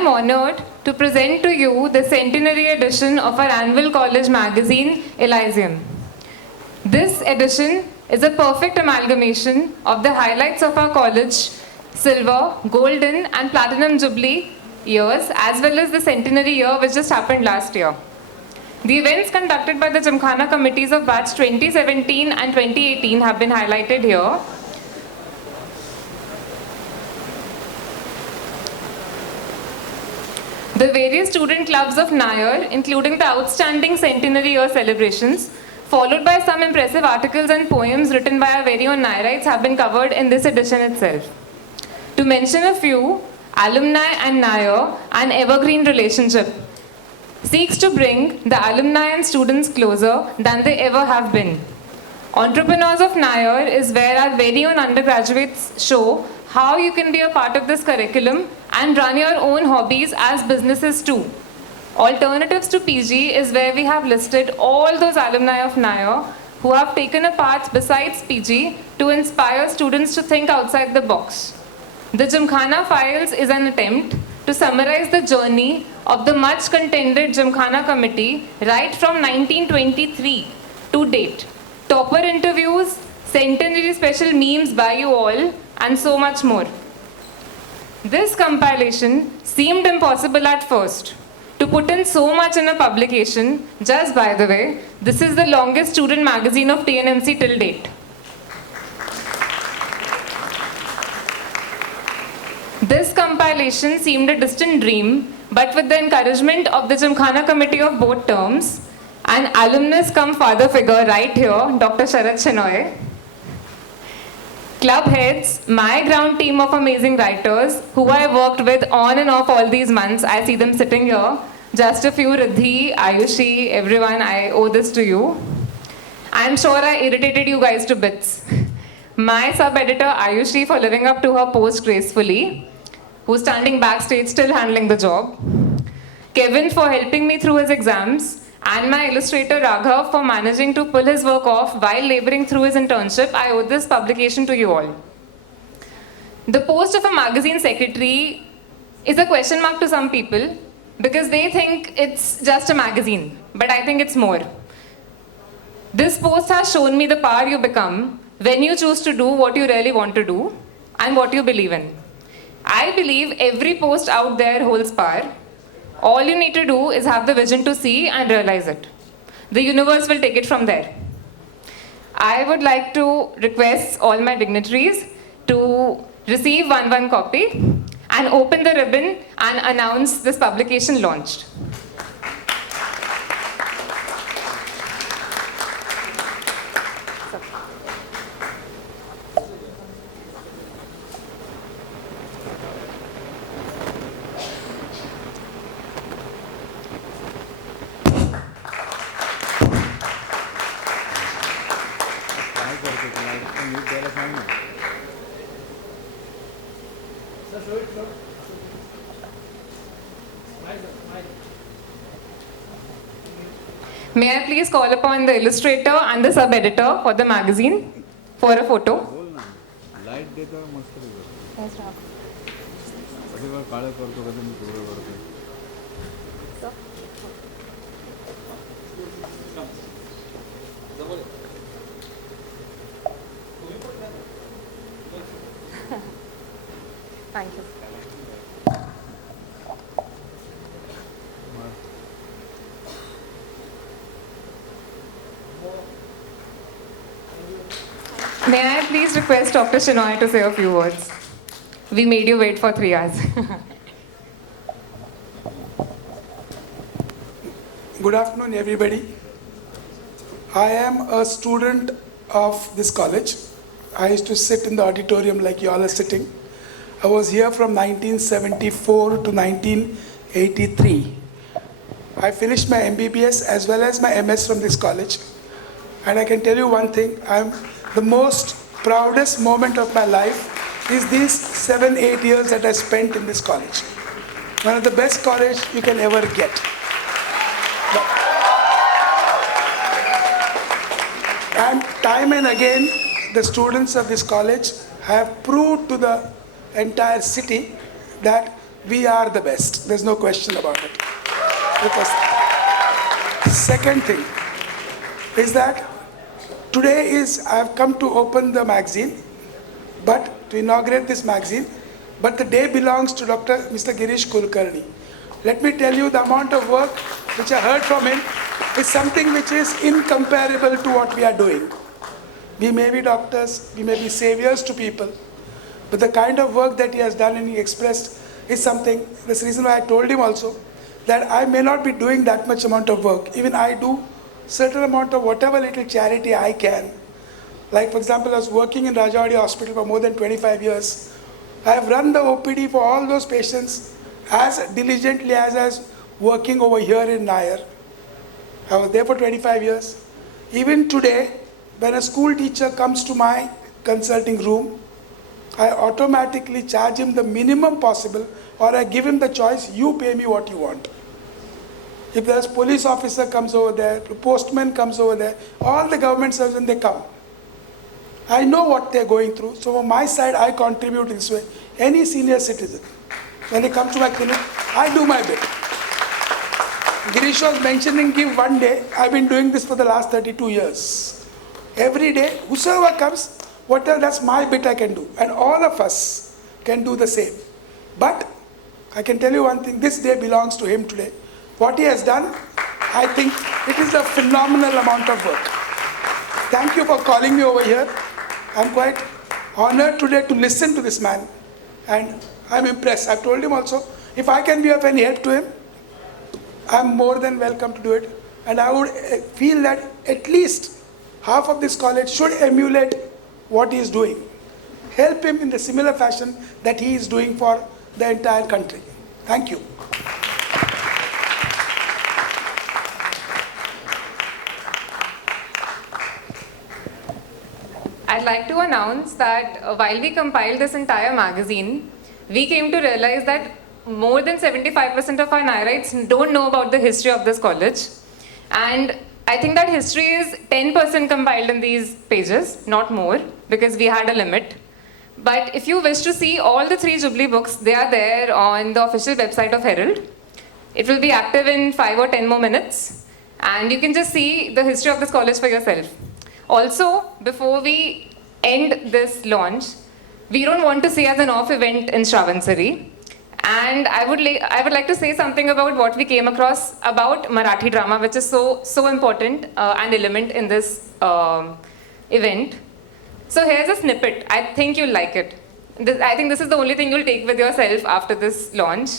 am honored to present to you the centenary edition of our annual college magazine, Elysium. This edition is a perfect amalgamation of the highlights of our college silver, golden and platinum jubilee years, as well as the centenary year which just happened last year. The events conducted by the Gymkhana committees of batch 2017 and 2018 have been highlighted here. The various student clubs of Nair, including the outstanding centenary year celebrations, followed by some impressive articles and poems written by our very own Nairites, have been covered in this edition itself. To mention a few, Alumni and Nair, an evergreen relationship, seeks to bring the alumni and students closer than they ever have been. Entrepreneurs of Nair is where our very own undergraduates show how you can be a part of this curriculum and run your own hobbies as businesses too. Alternatives to PG is where we have listed all those alumni of Nair who have taken a path besides PG to inspire students to think outside the box. The Gymkhana Files is an attempt to summarize the journey of the much contended Gymkhana committee right from 1923 to date. Topper interviews, centenary special memes by you all, and so much more. This compilation seemed impossible at first. To put in so much in a publication, just by the way, this is the longest student magazine of TNMC till date. This compilation seemed a distant dream, but with the encouragement of the Gymkhana committee of both terms, an alumnus cum father figure right here, Dr. Sharat Shenoy, club heads, my ground team of amazing writers who I worked with on and off all these months. I see them sitting here. Just a few, Riddhi, Ayushi, everyone, I owe this to you. I'm sure I irritated you guys to bits. My sub-editor Ayushi for living up to her post gracefully, who's standing backstage still handling the job. Kevin for helping me through his exams. And my illustrator Raghav for managing to pull his work off while laboring through his internship. I owe this publication to you all. The post of a magazine secretary is a question mark to some people because they think it's just a magazine, but I think it's more. This post has shown me the power you become when you choose to do what you really want to do and what you believe in. I believe every post out there holds power. All you need to do is have the vision to see and realize it. The universe will take it from there. I would like to request all my dignitaries to receive one copy and open the ribbon and announce this publication launched. May I please call upon the illustrator and the sub-editor for the magazine for a photo. Thank you. May I please request Dr. Shenoy to say a few words? We made you wait for 3 hours. Good afternoon, everybody. I am a student of this college. I used to sit in the auditorium like you all are sitting. I was here from 1974 to 1983. I finished my MBBS as well as my MS from this college. And I can tell you one thing, the most proudest moment of my life is these 7-8 years that I spent in this college. One of the best college you can ever get. And time and again, the students of this college have proved to the entire city that we are the best. There's no question about it. Because second thing is that I've come to open the magazine, to inaugurate this magazine, but the day belongs to Mr. Girish Kulkarni. Let me tell you, the amount of work which I heard from him is something which is incomparable to what we are doing. We may be doctors, we may be saviors to people, but the kind of work that he has done and he expressed is something, that's the reason why I told him also, that I may not be doing that much amount of work. Even I do certain amount of whatever little charity I can. Like for example, I was working in Rajawadi Hospital for more than 25 years. I have run the OPD for all those patients as diligently as I was working over here in Nair. I was there for 25 years. Even today, when a school teacher comes to my consulting room, I automatically charge him the minimum possible, or I give him the choice, you pay me what you want. If there's police officer comes over there, the postman comes over there, all the government servants, when they come, I know what they're going through. So on my side, I contribute this way. Any senior citizen, when they come to my clinic, I do my bit. Girish was mentioning give one day. I've been doing this for the last 32 years. Every day, whosoever comes, whatever, that's my bit I can do. And all of us can do the same. But I can tell you one thing, this day belongs to him today. What he has done, I think it is a phenomenal amount of work. Thank you for calling me over here. I'm quite honored today to listen to this man. And I'm impressed. I've told him also, if I can be of any help to him, I'm more than welcome to do it. And I would feel that at least half of this college should emulate what he is doing. Help him in the similar fashion that he is doing for the entire country. Thank you. I'd like to announce that while we compiled this entire magazine, we came to realize that more than 75% of our Nairites don't know about the history of this college. And I think that history is 10% compiled in these pages, not more, because we had a limit. But if you wish to see all the 3 Jubilee books, they are there on the official website of Herald. It will be active in 5 or 10 more minutes. And you can just see the history of this college for yourself. Also, before we end this launch, we don't want to see as an off event in Shravansari. And I would like to say something about what we came across about Marathi drama, which is so important an element in this event. So here's a snippet. I think you'll like it. I think this is the only thing you'll take with yourself after this launch.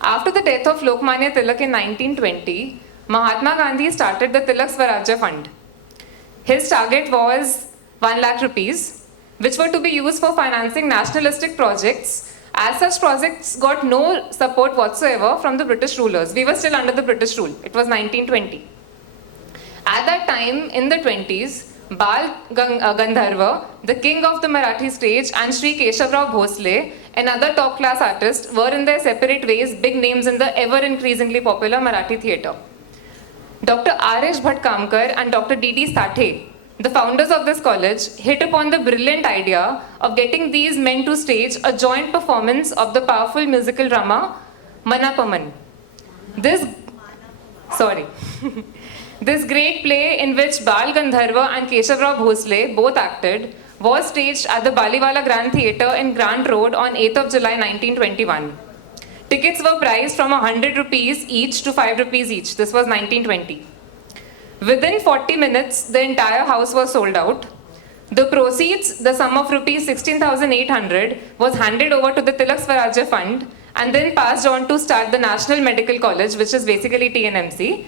After the death of Lokmanya Tilak in 1920, Mahatma Gandhi started the Tilak Swarajya Fund. His target was 1 lakh rupees, which were to be used for financing nationalistic projects. As such projects got no support whatsoever from the British rulers. We were still under the British rule. It was 1920. At that time, in the 20s, Bal Gandharva, the king of the Marathi stage, and Sri Keshavrao Bhosle, another top-class artist, were in their separate ways big names in the ever-increasingly popular Marathi theatre. Dr. R.H. Bhatkamkar and Dr. D.D. Sathe, the founders of this college, hit upon the brilliant idea of getting these men to stage a joint performance of the powerful musical drama Manapaman. This great play, in which Bal Gandharva and Keshavrao Bhosle both acted, was staged at the Baliwala Grand Theatre in Grant Road on 8th of July 1921. Tickets were priced from 100 rupees each to 5 rupees each. This was 1920. Within 40 minutes, the entire house was sold out. The proceeds, the sum of rupees 16,800, was handed over to the Tilak Swarajya Fund and then passed on to start the National Medical College, which is basically TNMC,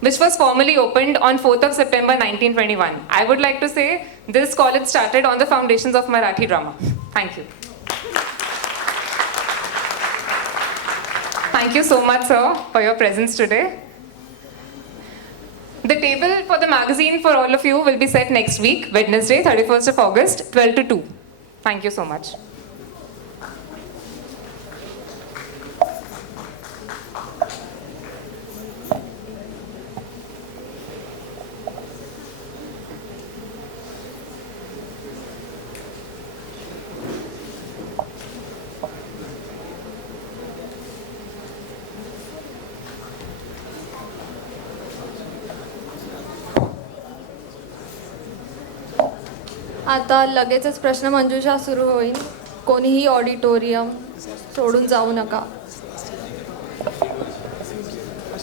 which was formally opened on 4th of September 1921. I would like to say this college started on the foundations of Marathi drama. Thank you. Thank you so much, sir, for your presence today. The table for the magazine for all of you will be set next week, Wednesday, 31st of August, 12 to 2. Thank you so much. आता लगेचच प्रश्नमंजुषा सुरू होईल. कोणीही auditorium सोडून जाऊ नका.